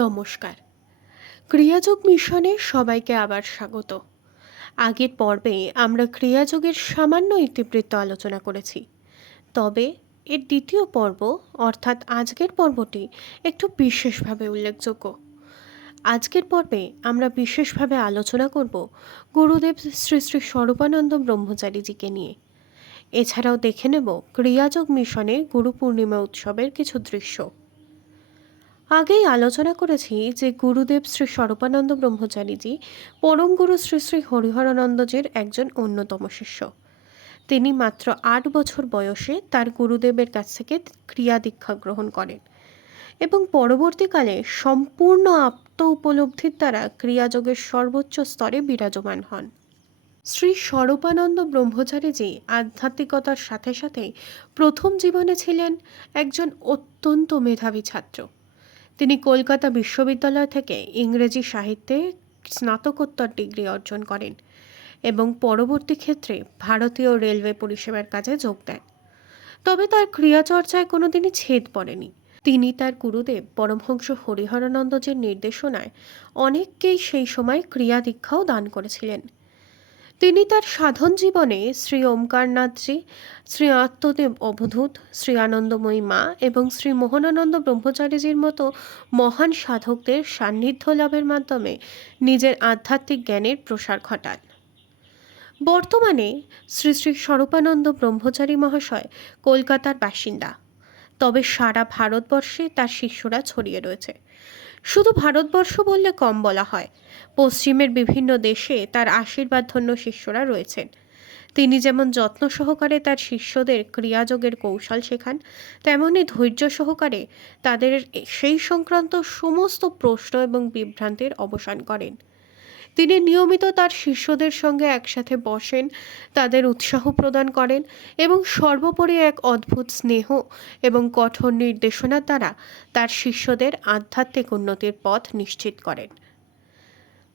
নমস্কার। ক্রিয়াযোগ মিশনে সবাইকে আবার স্বাগত। আগের পর্বে আমরা ক্রিয়াযোগের সামান্য ইতিবৃত্ত আলোচনা করেছি। তবে এর দ্বিতীয় পর্ব অর্থাৎ আজকের পর্বটি একটু বিশেষভাবে উল্লেখযোগ্য। আজকের পর্বে আমরা বিশেষভাবে আলোচনা করব গুরুদেব শ্রী শ্রী স্বরূপানন্দ ব্রহ্মচারীজিকে নিয়ে। এছাড়াও দেখে নেব ক্রিয়াযোগ মিশনে গুরু পূর্ণিমা উৎসবের কিছু দৃশ্য। আগেই আলোচনা করেছি যে গুরুদেব শ্রী স্বরূপানন্দ ব্রহ্মচারীজি পরম গুরু শ্রী শ্রী হরিহরানন্দজির একজন অন্যতম শিষ্য। তিনি মাত্র ৮ বছর বয়সে তার গুরুদেবের কাছ থেকে ক্রিয়া দীক্ষা গ্রহণ করেন এবং পরবর্তীকালে সম্পূর্ণ আত্ম উপলব্ধির দ্বারা ক্রিয়াযোগের সর্বোচ্চ স্তরে বিরাজমান হন। শ্রী স্বরূপানন্দ ব্রহ্মচারীজি আধ্যাত্মিকতার সাথে সাথে প্রথম জীবনে ছিলেন একজন অত্যন্ত মেধাবী ছাত্র। তিনি কলকাতা বিশ্ববিদ্যালয় থেকে ইংরেজি সাহিত্যে স্নাতকোত্তর ডিগ্রি অর্জন করেন এবং পরবর্তী ক্ষেত্রে ভারতীয় রেলওয়ে পরিষেবার কাজে যোগ দেন। তবে তার ক্রিয়াচর্চায় কোনোদিনই ছেদ পড়েনি। তিনি তার গুরুদেব পরমহংস হরিহরানন্দজির নির্দেশনায় অনেককেই সেই সময় ক্রিয়া দীক্ষাও দান করেছিলেন। তিনি তার সাধন জীবনে শ্রী ওমকারনাথজি, শ্রী আত্মদেব অবধূত, শ্রী আনন্দময়ী মা এবং শ্রী মোহনানন্দ ব্রহ্মচারীজির মতো মহান সাধকদের সান্নিধ্য লাভের মাধ্যমে নিজের আধ্যাত্মিক জ্ঞানের প্রসার ঘটান। বর্তমানে শ্রী শ্রী স্বরূপানন্দ ব্রহ্মচারী মহাশয় কলকাতার বাসিন্দা। তবে সারা ভারতবর্ষে তার শিষ্যরা ছড়িয়ে রয়েছে। শুধু ভারতবর্ষ বললে কম বলা হয়, পশ্চিমের বিভিন্ন দেশে তার আশীর্বাদধন্য শিষ্যরা রয়েছেন। তিনি যেমন যত্ন সহকারে তার শিষ্যদের ক্রিয়াযোগের কৌশল শেখান, তেমনি ধৈর্য সহকারে তাদের সেই সংক্রান্ত সমস্ত প্রশ্ন এবং বিভ্রান্তির অবসান করেন। তিনি নিয়মিত তার শিষ্যদের সঙ্গে একসাথে বসেন, তাদের উৎসাহ প্রদান করেন এবং সর্বোপরি এক অদ্ভুত স্নেহ এবং কঠোর নির্দেশনার দ্বারা তার শিষ্যদের আধ্যাত্মিক উন্নতির পথ নিশ্চিত করেন।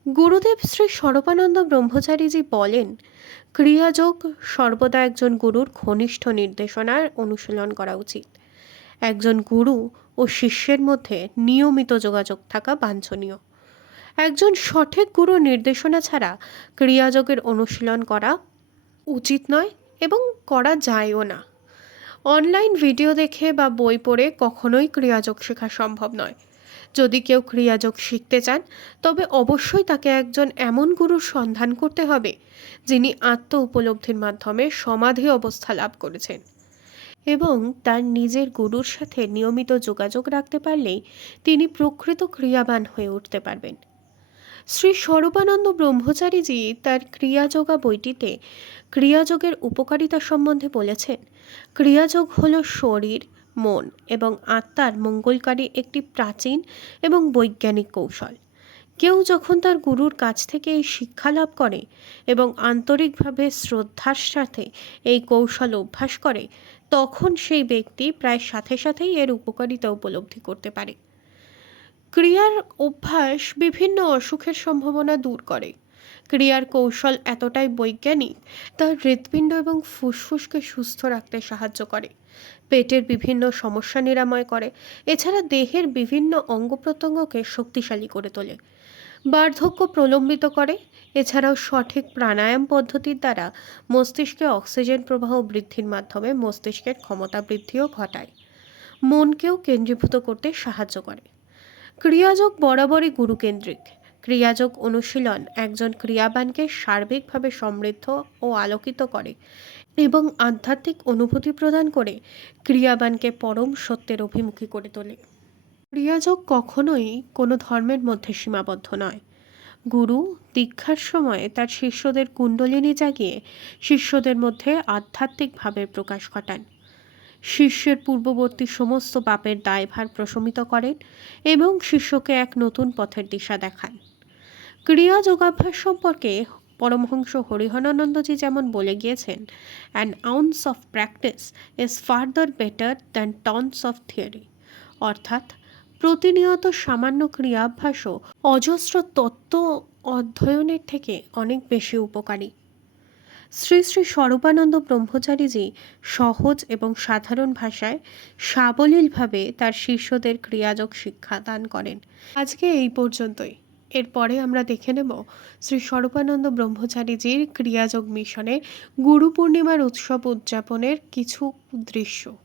গুরুদেব শ্রী স্বরূপানন্দ ব্রহ্মচারীজি বলেন, ক্রিয়াযোগ সর্বদা একজন গুরুর ঘনিষ্ঠ নির্দেশনার অনুশীলন করা উচিত। একজন গুরু ও শিষ্যের মধ্যে নিয়মিত যোগাযোগ থাকা বাঞ্ছনীয়। একজন সঠিক গুরুর নির্দেশনা ছাড়া ক্রিয়াযোগের অনুশীলন করা উচিত নয় এবং করা যায়ও না। অনলাইন ভিডিও দেখে বা বই পড়ে কখনোই ক্রিয়াযোগ শেখা সম্ভব নয়। যদি কেউ ক্রিয়াযোগ শিখতে চান, তবে অবশ্যই তাকে একজন এমন গুরুর সন্ধান করতে হবে যিনি আত্ম উপলব্ধির মাধ্যমে সমাধি অবস্থা লাভ করেছেন এবং তার নিজের গুরুর সাথে নিয়মিত যোগাযোগ রাখতে পারলেই তিনি প্রকৃত ক্রিয়াবান হয়ে উঠতে পারবেন। শ্রী স্বরূপানন্দ ব্রহ্মচারীজি তার ক্রিয়াযোগা বইটিতে ক্রিয়াযোগের উপকারিতা সম্বন্ধে বলেছেন, ক্রিয়াযোগ হল শরীর, মন এবং আত্মার মঙ্গলকারী একটি প্রাচীন এবং বৈজ্ঞানিক কৌশল। কেউ যখন তার গুরুর কাছ থেকে এই শিক্ষা লাভ করে এবং আন্তরিকভাবে শ্রদ্ধার সাথে এই কৌশল অভ্যাস করে, তখন সেই ব্যক্তি প্রায় সাথে সাথেই এর উপকারিতা উপলব্ধি করতে পারে। ক্রিয়ার অভ্যাস বিভিন্ন অসুখের সম্ভাবনা দূর করে। ক্রিয়ার কৌশল এতটাই বৈজ্ঞানিক, তা হৃৎপিণ্ড এবং ফুসফুসকে সুস্থ রাখতে সাহায্য করে, পেটের বিভিন্ন সমস্যা নিরাময় করে, এছাড়া দেহের বিভিন্ন অঙ্গ প্রত্যঙ্গকে শক্তিশালী করে তোলে, বার্ধক্য প্রলম্বিত করে। এছাড়াও সঠিক প্রাণায়াম পদ্ধতির দ্বারা মস্তিষ্কে অক্সিজেন প্রবাহ বৃদ্ধির মাধ্যমে মস্তিষ্কের ক্ষমতা বৃদ্ধিও ঘটায়, মনকেও কেন্দ্রীভূত করতে সাহায্য করে। ক্রিয়াযোগ বরাবরই গুরুকেন্দ্রিক। ক্রিয়াযোগ অনুশীলন একজন ক্রিয়াবানকে সার্বিকভাবে সমৃদ্ধ ও আলোকিত করে এবং আধ্যাত্মিক অনুভূতি প্রদান করে ক্রিয়াবানকে পরম সত্যের অভিমুখী করে তোলে। ক্রিয়াযোগ কখনোই কোনো ধর্মের মধ্যে সীমাবদ্ধ নয়। গুরু দীক্ষার সময় তার শিষ্যদের কুণ্ডলিনী জাগিয়ে শিষ্যদের মধ্যে আধ্যাত্মিক ভাবের প্রকাশ ঘটান, শিষ্যের পূর্ববর্তী সমস্ত পাপের দায়ভার প্রশমিত করেন এবং শিষ্যকে এক নতুন পথের দিশা দেখান। ক্রিয়া যোগাভ্যাস সম্পর্কে পরমহংস হরিহরানন্দজি যেমন বলে গিয়েছেন, an ounce of practice is further better than tonnes of theory, অর্থাৎ প্রতিনিয়ত সামান্য ক্রিয়াভ্যাসও অজস্র তত্ত্ব অধ্যয়নের থেকে অনেক বেশি উপকারী। শ্রী শ্রী স্বরূপানন্দ ব্রহ্মচারীজি সহজ এবং সাধারণ ভাষায় সাবলীলভাবে তার শিষ্যদের ক্রিয়াযোগ শিক্ষা দান করেন। আজকে এই পর্যন্তই। এরপরে আমরা দেখে নেব শ্রী স্বরূপানন্দ ব্রহ্মচারীজির ক্রিয়াযোগ মিশনে গুরু পূর্ণিমার উৎসব উদযাপনের কিছু দৃশ্য।